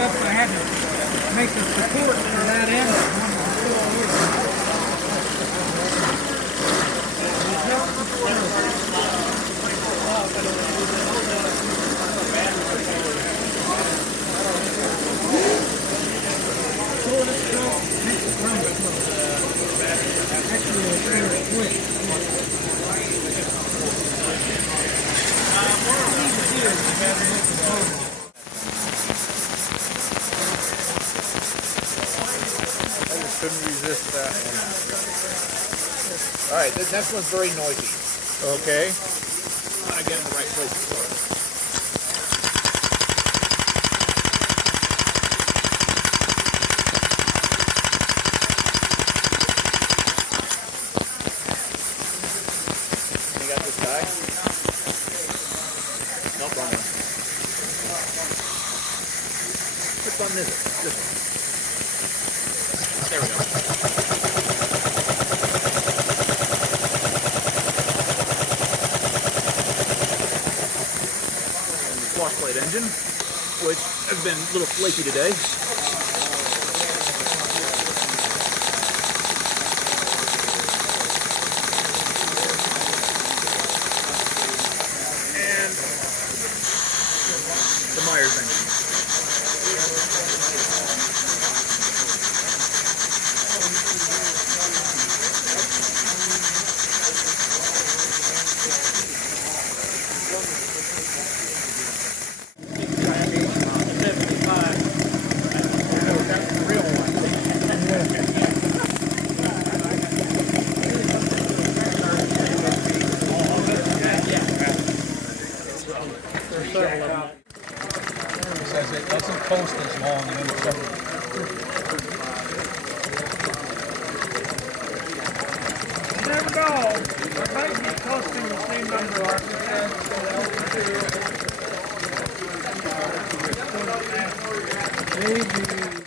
up, I had to make the support for that end. Couldn't resist that one. All right, this next one's very noisy. Okay. I get in the right place to start. You got this guy? Nope, wrong one. Which one is it? This one. There we go. Wash plate engine, which has been a little flaky today. And the Myers engine. It doesn't coast as long and it's You never know. It might be costing the same number of architects. Maybe.